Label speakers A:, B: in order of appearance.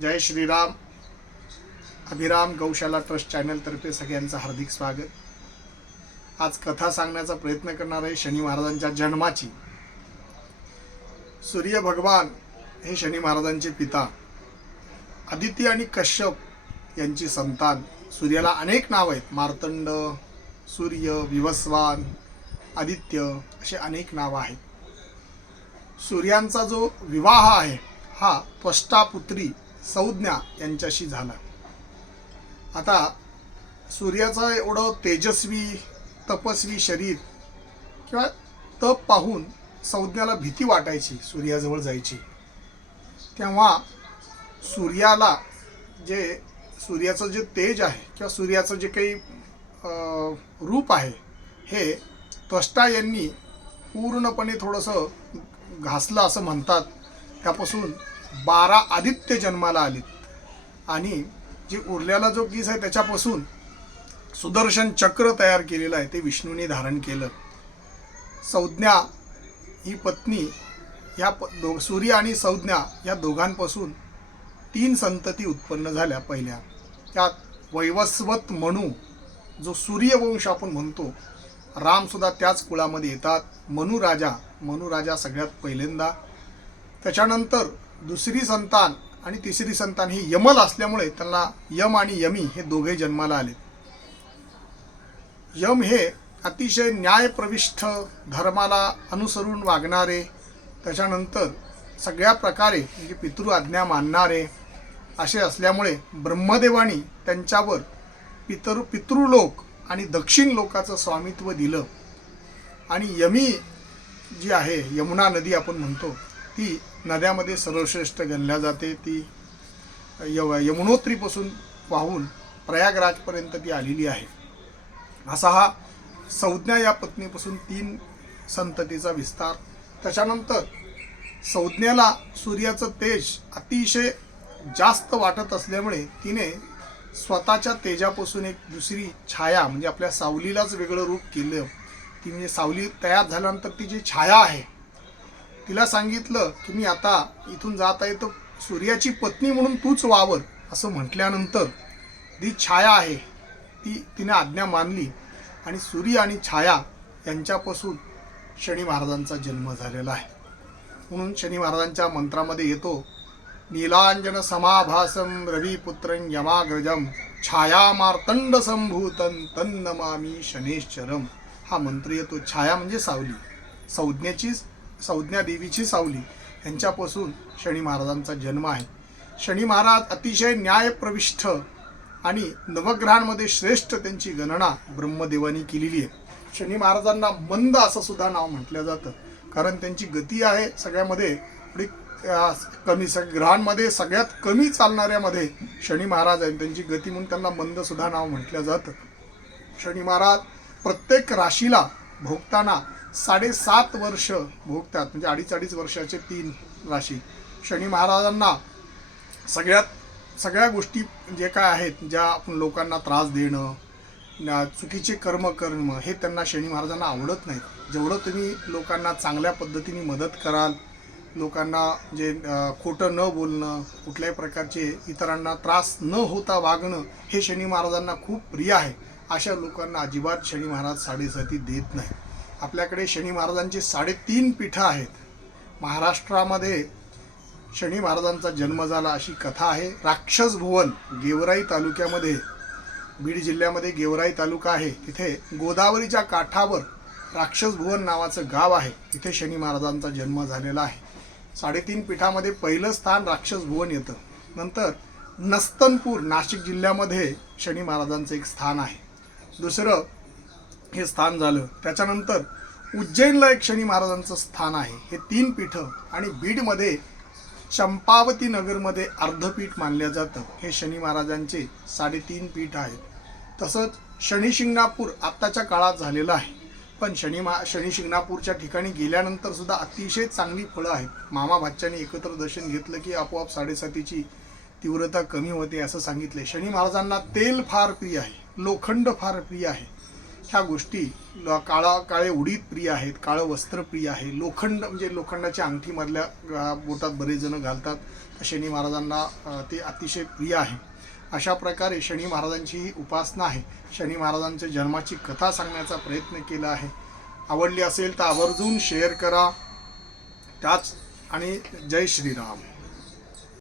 A: जय श्रीराम. अभिराम गौशाला ट्रस्ट चॅनलतर्फे सगळ्यांचं हार्दिक स्वागत. आज कथा सांगण्याचा प्रयत्न करणार आहे शनी महाराजांच्या जन्माची. सूर्य भगवान हे शनी महाराजांचे पिता. आदित्य आणि कश्यप यांची संतान. सूर्याला अनेक नाव आहेत. मार्तंड सूर्य विवस्वान आदित्य असे अनेक नावं आहेत. सूर्यांचा जो विवाह आहे हा त्वष्टापुत्री संज्ञा यांच्याशी झाला. आता सूर्याचं एवढं तेजस्वी तपस्वी शरीर किंवा तप पाहून संज्ञाला भीती वाटायची सूर्याजवळ जायची. तेव्हा सूर्याला जे सूर्याचं जे तेज आहे किंवा सूर्याचं जे काही रूप आहे हे त्वष्टा यांनी पूर्णपणे थोडंसं घासलं असं म्हणतात. त्यापासून बारा आदित्य जन्माला आलीत. आणि जे उरलेला जो गीस आहे त्याच्यापासून सुदर्शन चक्र तयार केलेलं आहे ते विष्णूने धारण केलं. संज्ञा ही पत्नी ह्या प दो सूर्य आणि संज्ञा या दोघांपासून तीन संतती उत्पन्न झाल्या पहिल्या. त्यात वैवस्वत म्हणू जो सूर्यवंश आपण म्हणतो रामसुद्धा त्याच कुळामध्ये येतात. मनु राजा मनु राजा सगळ्यात पहिल्यांदा. त्याच्यानंतर दुसरी संतान आणि तिसरी संतान ही यमल असल्यामुळे त्यांना यम आणि यमी हे दोघे जन्माला आले. यम हे अतिशय न्यायप्रविष्ठ धर्माला अनुसरून वागणारे त्याच्यानंतर सगळ्या प्रकारे म्हणजे पितृ आज्ञा मानणारे असे असल्यामुळे ब्रह्मदेवानी त्यांच्यावर पितर पितृलोक आणि दक्षिण लोकाचं स्वामित्व दिलं. आणि यमी जी आहे यमुना नदी आपण म्हणतो ही नद्यामध्ये सर्वश्रेष्ठ गणल्या जाते. ती यव यमुनोत्रीपासून वाहून प्रयागराजपर्यंत ती आलेली आहे. असा हा संज्ञा या पत्नीपासून तीन संततीचा विस्तार. त्याच्यानंतर संज्ञेला सूर्याचं तेज अतिशय जास्त वाटत असल्यामुळे तिने स्वतःच्या तेजापासून एक दुसरी छाया म्हणजे आपल्या सावलीलाच वेगळं रूप केलं. ती म्हणजे सावली तयार झाल्यानंतर ती जी छाया आहे तिला सांगितलं की मी आता इथून जात आहे तर सूर्याची पत्नी म्हणून तूच वावर असं म्हटल्यानंतर ती छाया आहे. ती तिने आज्ञा मानली आणि सूर्य आणि छाया यांच्यापासून शनी महाराजांचा जन्म झालेला आहे. म्हणून शनी महाराजांच्या मंत्रामध्ये येतो नीलांजन समाभासम रविपुत्रं यमाग्रजम छाया मार्तंड संभूतन तन्नमामी शनेश्चरम हा मंत्र येतो. छाया म्हणजे सावली. संज्ञेचीच संज्ञा देवीची सावली. यांच्यापासून शनी महाराजांचा जन्म आहे. शनी महाराज अतिशय न्यायप्रविष्ठ आणि नवग्रहांमध्ये श्रेष्ठ त्यांची गणना ब्रह्मदेवानी केलेली आहे. शनी महाराजांना मंद असं सुद्धा नाव म्हटलं जातं. कारण त्यांची गती आहे सगळ्यामध्ये थोडी कमी सग ग्रहांमध्ये सगळ्यात कमी चालणाऱ्यामध्ये शनी महाराज आहे. त्यांची गती म्हणून त्यांना मंद सुद्धा नाव म्हटलं जातं. शनी महाराज प्रत्येक राशीला भोगताना साडेसात वर्ष भोगतात म्हणजे अडीच अडीच वर्षाचे तीन राशी. शनी महाराजांना सगळ्यात सगळ्या गोष्टी जे काय आहेत ज्या आपण लोकांना त्रास देणं चुकीचे कर्म करणं हे त्यांना शनी महाराजांना आवडत नाही जेवढं तुम्ही लोकांना चांगल्या पद्धतीने मदत कराल लोकांना जे खोटं न बोलणं कुठल्याही प्रकारचे इतरांना त्रास न होता वागणं हे शनी महाराजांना खूप प्रिय आहे. अशा लोकांना अजिबात शनी महाराज साडेसाती देत नाही आपल्याकडे शनी महाराजांची साडेतीन पीठं आहेत. महाराष्ट्रामध्ये शनी महाराजांचा जन्म झाला अशी कथा आहे. राक्षस भुवन गेवराई तालुक्यामध्ये बीड जिल्ह्यामध्ये गेवराई तालुका आहे. तिथे गोदावरीच्या काठावर राक्षस भुवन नावाचं गाव आहे. तिथे शनी महाराजांचा जन्म झालेला आहे. साडेतीन पीठामध्ये पहिलं स्थान राक्षस भुवन येतं. नंतर नस्तनपूर नाशिक जिल्ह्यामध्ये शनी महाराजांचं एक स्थान आहे. दुसरं हे स्थान झालं. त्याच्यानंतर उज्जैनला एक शनी महाराजांचं स्थान आहे. हे तीन पीठं आणि बीडमध्ये चंपावती नगरमध्ये अर्धपीठ मानलं जातं. हे शनी महाराजांचे साडेतीन पीठ आहेत. तसंच शनी शिंगणापूर आत्ताच्या काळात झालेलं आहे. पण शनी मा शनी शिंगणापूरच्या ठिकाणी गेल्यानंतर सुद्धा अतिशय चांगली फळं आहेत. मामा भाच्याने एकत्र दर्शन घेतलं की आपोआप साडेसातीची तीव्रता कमी होते असं सांगितले शनी महाराजांना तेल फार प्रिय आहे. लोखंड फार प्रिय आहे. ह्या गोष्टी काळा काळे उडीत प्रिय आहेत काळं वस्त्र प्रिय आहे. लोखंड म्हणजे लोखंडाच्या अंगठीमधल्या बोटात बरेच जण घालतात. तर शनी महाराजांना ते अतिशय प्रिय आहे. अशा प्रकारे शनी महाराजांची ही उपासना आहे. शनी महाराजांच्या जन्माची कथा सांगण्याचा प्रयत्न केला आहे. आवडली असेल तर आवर्जून शेअर करा. त्याच आणि जय श्रीराम.